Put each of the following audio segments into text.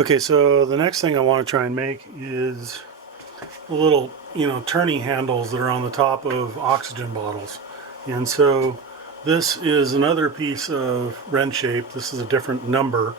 Okay, so the next thing I want to try and make is the little, turning handles that are on the top of oxygen bottles. And so this is another piece of wrench shape. This is a different number.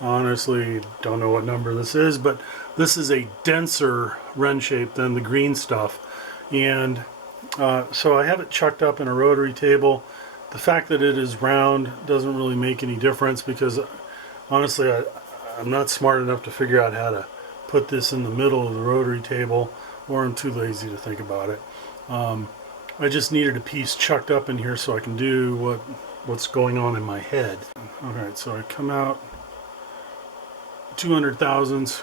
Honestly, don't know what number this is, but this is a denser wrench shape than the green stuff. And so I have it chucked up in a rotary table. The fact that it is round doesn't really make any difference because honestly, I'm not smart enough to figure out how to put this in the middle of the rotary table, or I'm too lazy to think about it. I just needed a piece chucked up in here so I can do what's going on in my head. Alright, so I come out 200 thousandths.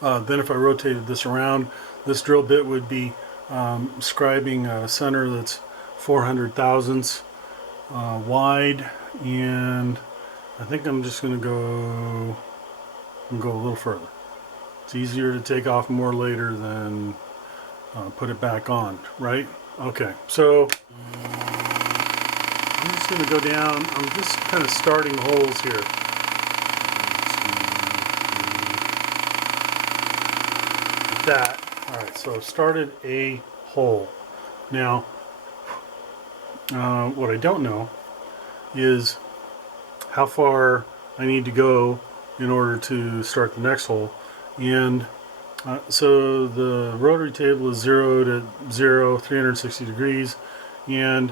Then if I rotated this around, this drill bit would be scribing a center that's 400 thousandths wide, and I think I'm just going to go a little further. It's easier to take off more later than put it back on, right? Okay, so I'm just going to go down. I'm just kind of starting holes here. Like that. Alright, so I've started a hole. Now, what I don't know is how far I need to go in order to start the next hole. And so the rotary table is 0 to 0, 360 degrees, and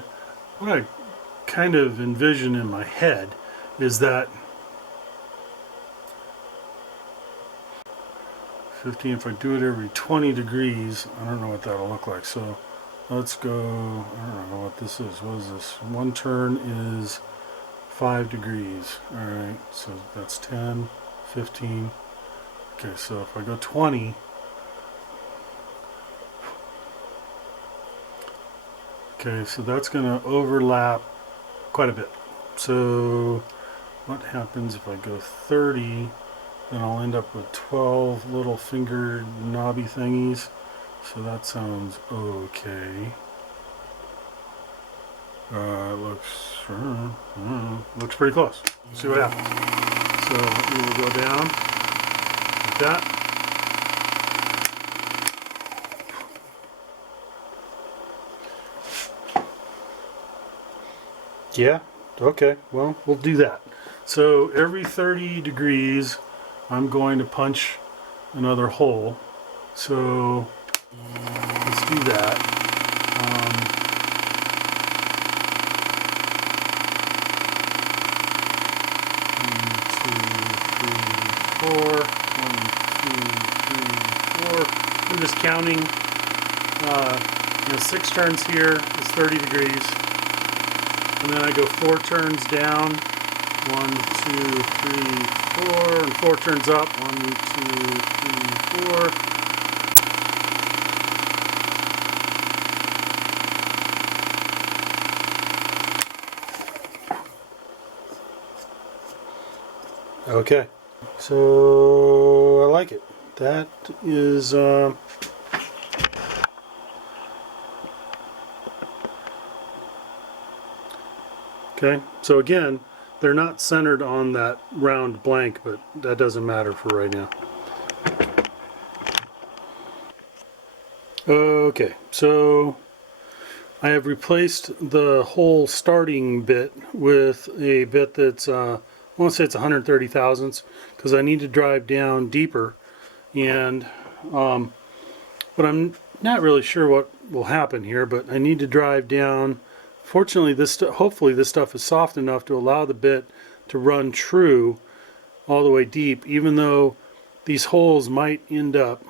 what I kind of envision in my head is that 15, if I do it every 20 degrees, I don't know what that'll look like. So let's go, I don't know what this is. What is this? One turn is 5 degrees. Alright, so that's 10, 15. Okay, so if I go 20, okay, so that's going to overlap quite a bit. So what happens if I go 30? Then I'll end up with 12 little fingered knobby thingies. So that sounds okay. It looks pretty close. Let's see what happens. So we will go down like that. Yeah, okay, well, we'll do that. So every 30 degrees, I'm going to punch another hole. So let's do that. 1, 2, 3, 4. 1, 2, 3, 4. I'm just counting. 6 turns here is 30 degrees. And then I go 4 turns down. 1, 2, 3, 4. And 4 turns up. 1, 2, 3, 4. Okay, so I like it. That is okay, so again, they're not centered on that round blank, but that doesn't matter for right now. Okay, so I have replaced the whole starting bit with a bit that's I want to say it's 130 thousandths because I need to drive down deeper, and but I'm not really sure what will happen here, but I need to drive down. Fortunately, hopefully this stuff is soft enough to allow the bit to run true all the way deep, even though these holes might end up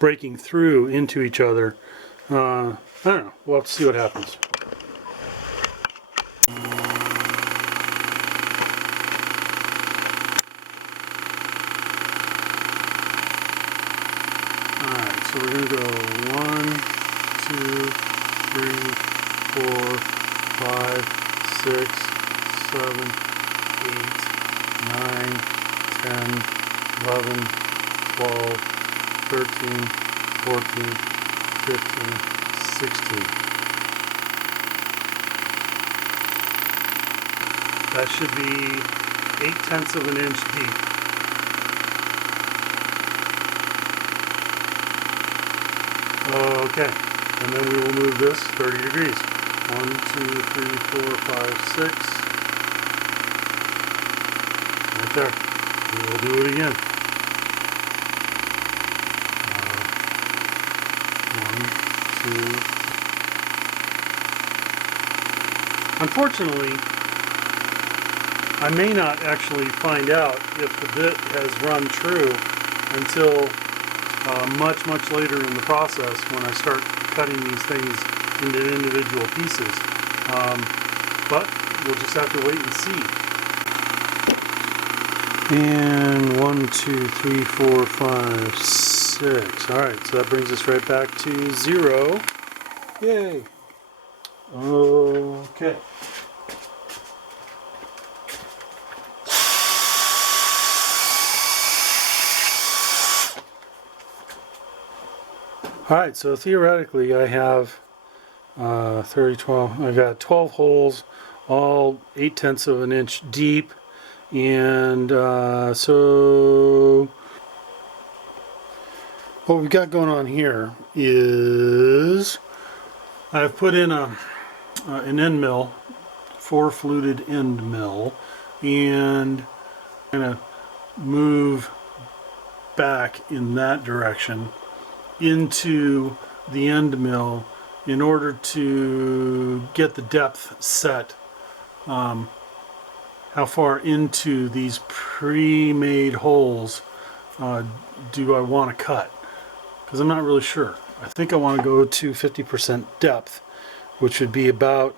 breaking through into each other. I don't know, we'll have to see what happens. Alright, so we're going to go 1, 2, 3, 4, 5, 6, 7, 8, 9, 10, 11, 12, 13, 14, 15, 16. That should be 8/10 of an inch deep. Okay, and then we will move this 30 degrees. 1, 2, 3, 4, 5, 6. Right there. We will do it again. 1, 2. Unfortunately, I may not actually find out if the bit has run true until much later in the process when I start cutting these things into individual pieces. But we'll just have to wait and see. And 1, 2, 3, 4, 5, 6. Alright, so that brings us right back to 0. Yay! Okay. Alright, so theoretically I have 30, 12, I got 12 holes, all 8/10 of an inch deep, and so what we've got going on here is I've put in an end mill, 4-fluted end mill, and I'm going to move back in that direction into the end mill in order to get the depth set. How far into these pre-made holes do I want to cut? Because I'm not really sure. I think I want to go to 50% depth, which would be about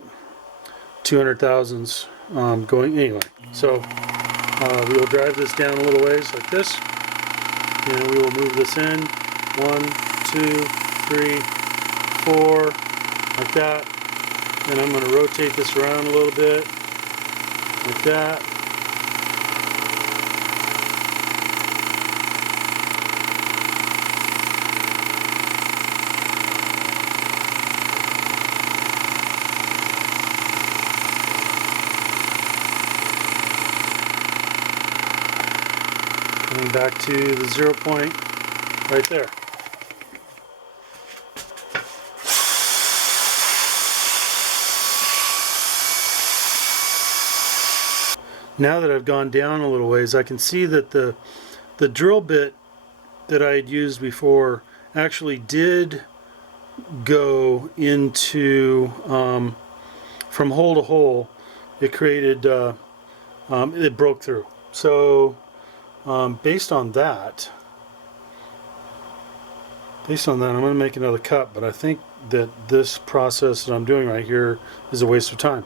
200 thousandths going anyway. So we will drive this down a little ways like this, and we will move this in 1, 2, 3, 4, like that. Then I'm going to rotate this around a little bit, like that. Coming back to the 0 point right there. Now that I've gone down a little ways, I can see that the drill bit that I had used before actually did go into from hole to hole. It created it broke through. So based on that, I'm going to make another cut, but I think that this process that I'm doing right here is a waste of time.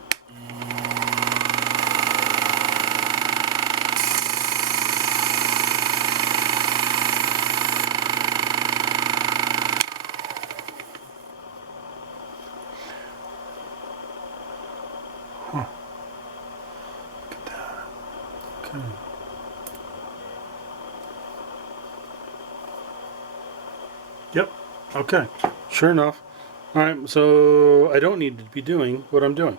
Huh. Look at that. Okay. Yep. Okay. Sure enough. Alright, so I don't need to be doing what I'm doing.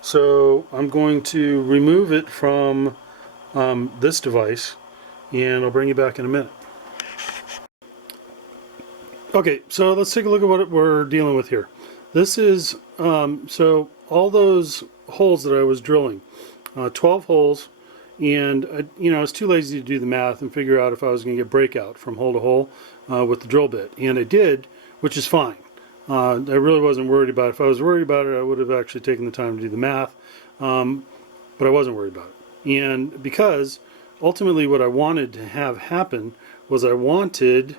So I'm going to remove it from this device, and I'll bring you back in a minute. Okay, so let's take a look at what we're dealing with here. This is, so all those holes that I was drilling, 12 holes, and I was too lazy to do the math and figure out if I was going to get breakout from hole to hole with the drill bit, and I did, which is fine. I really wasn't worried about it. If I was worried about it, I would have actually taken the time to do the math, but I wasn't worried about it. And because ultimately what I wanted to have happen was I wanted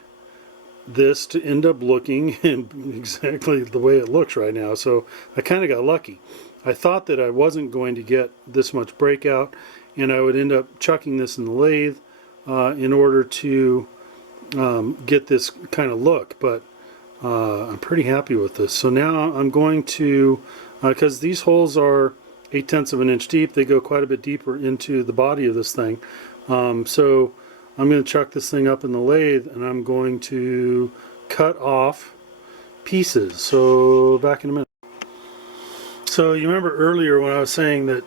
this to end up looking exactly the way it looks right now. So I kind of got lucky. I thought that I wasn't going to get this much breakout, and I would end up chucking this in the lathe in order to get this kind of look, but I'm pretty happy with this. So now I'm going to, because these holes are 8/10 of an inch deep, they go quite a bit deeper into the body of this thing. So I'm going to chuck this thing up in the lathe, and I'm going to cut off pieces. So back in a minute. So you remember earlier when I was saying that,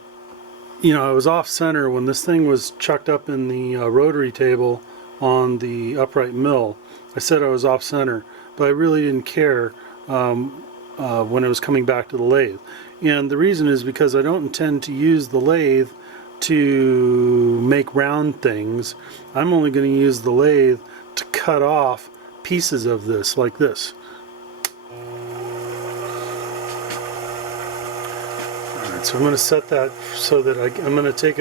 I was off center when this thing was chucked up in the rotary table on the upright mill. I said I was off center. but I really didn't care when I was coming back to the lathe. And the reason is because I don't intend to use the lathe to make round things. I'm only going to use the lathe to cut off pieces of this, like this. Alright, so I'm going to set that so that I'm going to take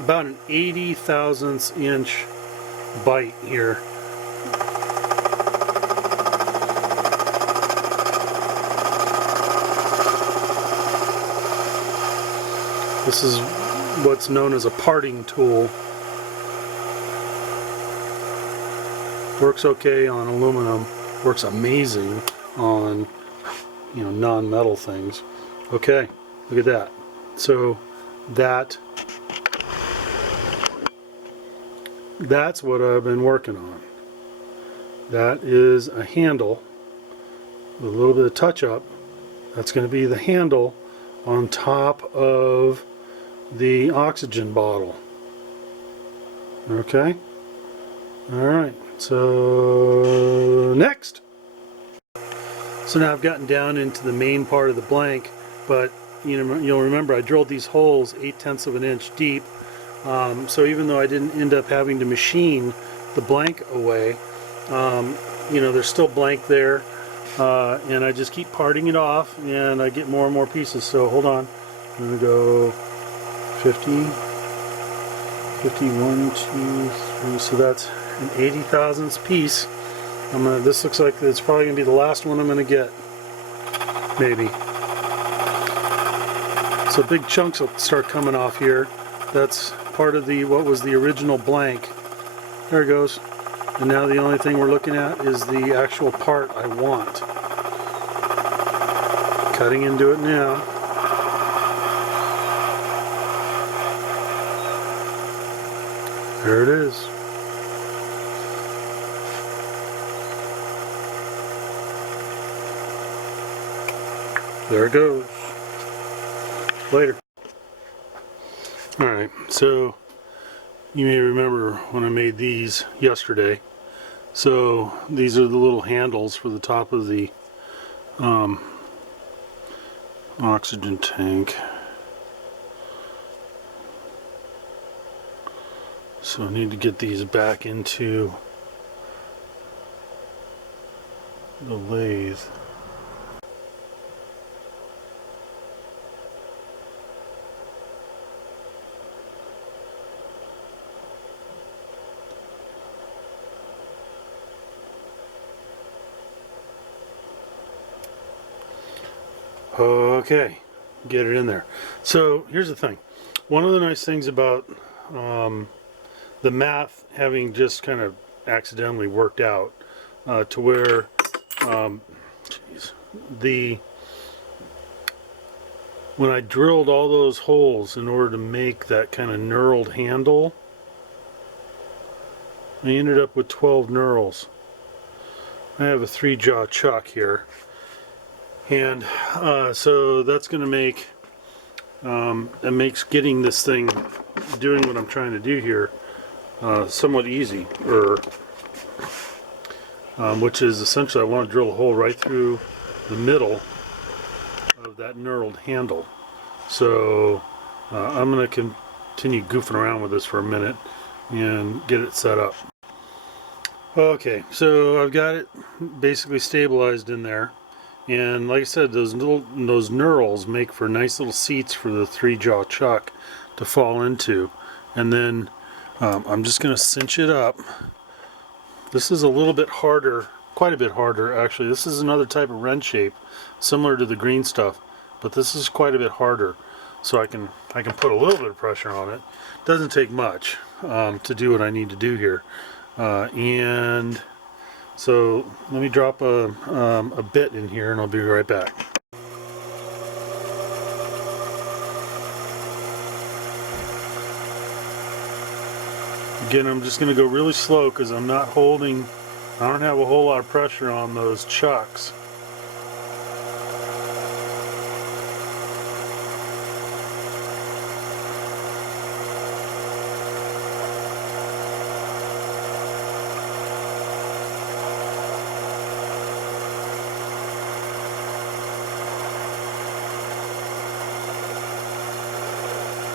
about an 80 thousandths inch bite here. This is what's known as a parting tool. Works okay on aluminum, works amazing on, you know, non-metal things. Okay, look at that. So that's what I've been working on. That is a handle with a little bit of touch up. That's going to be the handle on top of the oxygen bottle. Okay? Alright, so next! So now I've gotten down into the main part of the blank, but you'll remember I drilled these holes 8/10 of an inch deep, so even though I didn't end up having to machine the blank away, you know, there's still blank there, and I just keep parting it off and I get more and more pieces. So hold on, I'm going to go 50, 51, 2, 3, so that's an 80 thousandths piece. This looks like it's probably going to be the last one I'm going to get, maybe. So big chunks will start coming off here. That's part of what was the original blank. There it goes. And now the only thing we're looking at is the actual part I want. Cutting into it now. There it is. There it goes. Later. Alright, so you may remember when I made these yesterday. So these are the little handles for the top of the oxygen tank. So I need to get these back into the lathe. Okay, get it in there. So here's the thing. One of the nice things about the math having just kind of accidentally worked out to where when I drilled all those holes in order to make that kind of knurled handle, I ended up with 12 knurls. I have a 3-jaw chuck here. And so that's going to make, it makes getting this thing, doing what I'm trying to do here, somewhat easy, which is essentially I want to drill a hole right through the middle of that knurled handle. So I'm going to continue goofing around with this for a minute and get it set up. Okay, so I've got it basically stabilized in there. And like I said, those knurls make for nice little seats for the 3-jaw chuck to fall into. And then I'm just going to cinch it up. This is a little bit harder, quite a bit harder actually. This is another type of wrench shape, similar to the green stuff, but this is quite a bit harder. So I can put a little bit of pressure on it. Doesn't take much to do what I need to do here. And so let me drop a bit in here and I'll be right back. Again, I'm just going to go really slow because I don't have a whole lot of pressure on those chucks.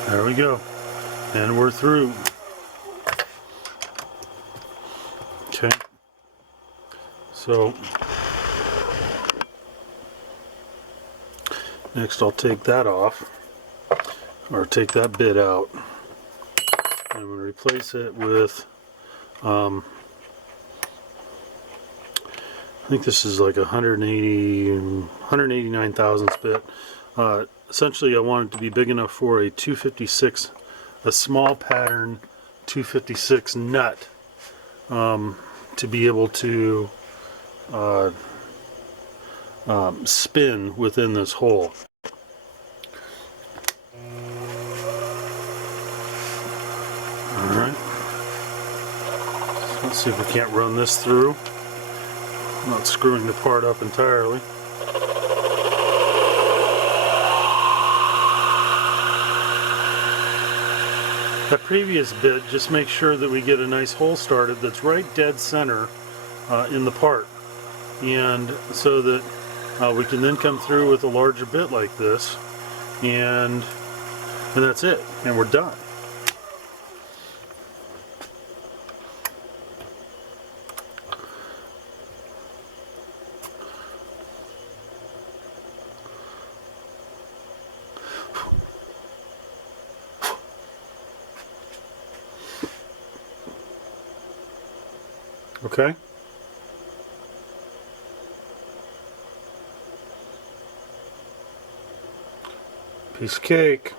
There we go. And we're through. Okay. So next I'll take that off, or take that bit out. I'm going to replace it with, I think this is like 189 thousandths bit. Essentially I want it to be big enough for a 256, a small pattern 256 nut, to be able to spin within this hole. Alright, so let's see if we can't run this through. I'm not screwing the part up entirely. That previous bit, just make sure that we get a nice hole started that's right dead center in the part, and so that we can then come through with a larger bit like this, and that's it, and we're done. Okay. Piece of cake.